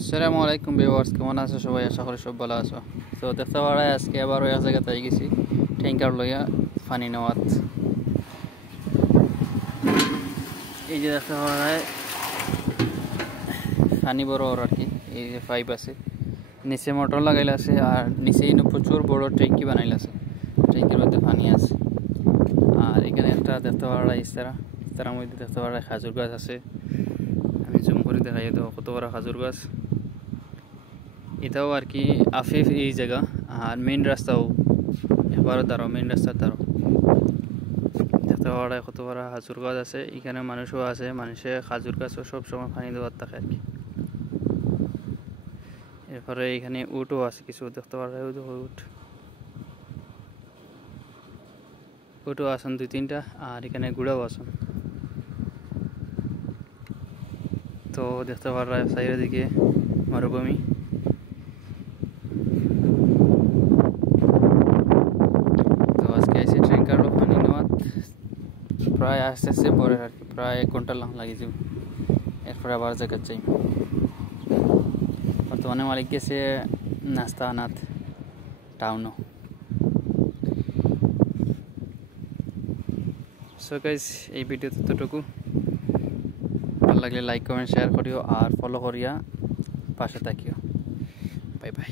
আসসালামু আলাইকুম ভিউয়ার্স, কেমন আছো সবাই? আশা করি সব ভালো আছো। তো দেখতে পারা আজকে আবারও এক জায়গাতে গেছি ট্যাঙ্কার লইয়া পানি নেওয়াত। এই যে দেখতে পারা পানি বড় আর কি, এই যে পাইপ আছে, নিচে মোটর লাগাইল আছে আর নিচে প্রচুর বড় ট্যাঙ্কি বানাইল আছে, ট্যাঙ্কির মধ্যে পানি আছে। আর এখানে একটা দেখতে পারা ইস্তারার মধ্যে দেখতে পারা খাজুর গাছ আছে। আমি জুম করে দেখাই দেবো কত বড় খাজুর গাছ। এটাও আর কি আফিফ এই জায়গা। আর মেইন রাস্তাও এবারও দাঁড়ো, মেইন রাস্তার দাঁড়ো দেখতে পাওয়া কত বড় খাজুর গাছ আছে। এখানে মানুষও আছে, মানুষে খাজুর গাছও সব সময় পানি দেওয়ার থাকে আর কি। এরপরে এখানে উটও আছে কিছু দেখতে পাওয়া যায়, উটও আসন 2-3টা। আর এখানে গুড়াও আসন। তো দেখতে পাওয়া যায় সাইডের দিকে মরুভূমি। প্রায় আস্তে আস্তে পরে আর কি, প্রায় 1 ঘন্টা লাগে যাব। এরপরে আবার জায়গা চাই। বর্তমানে মালিক গেছে নাস্তা আনাত টাউনও। সো গাইস, এই ভিডিও ততটুকু। ভালো লাগলে লাইক কমেন্ট শেয়ার করিও আর ফলো করিয়া পাশে থাকিও। Bye bye.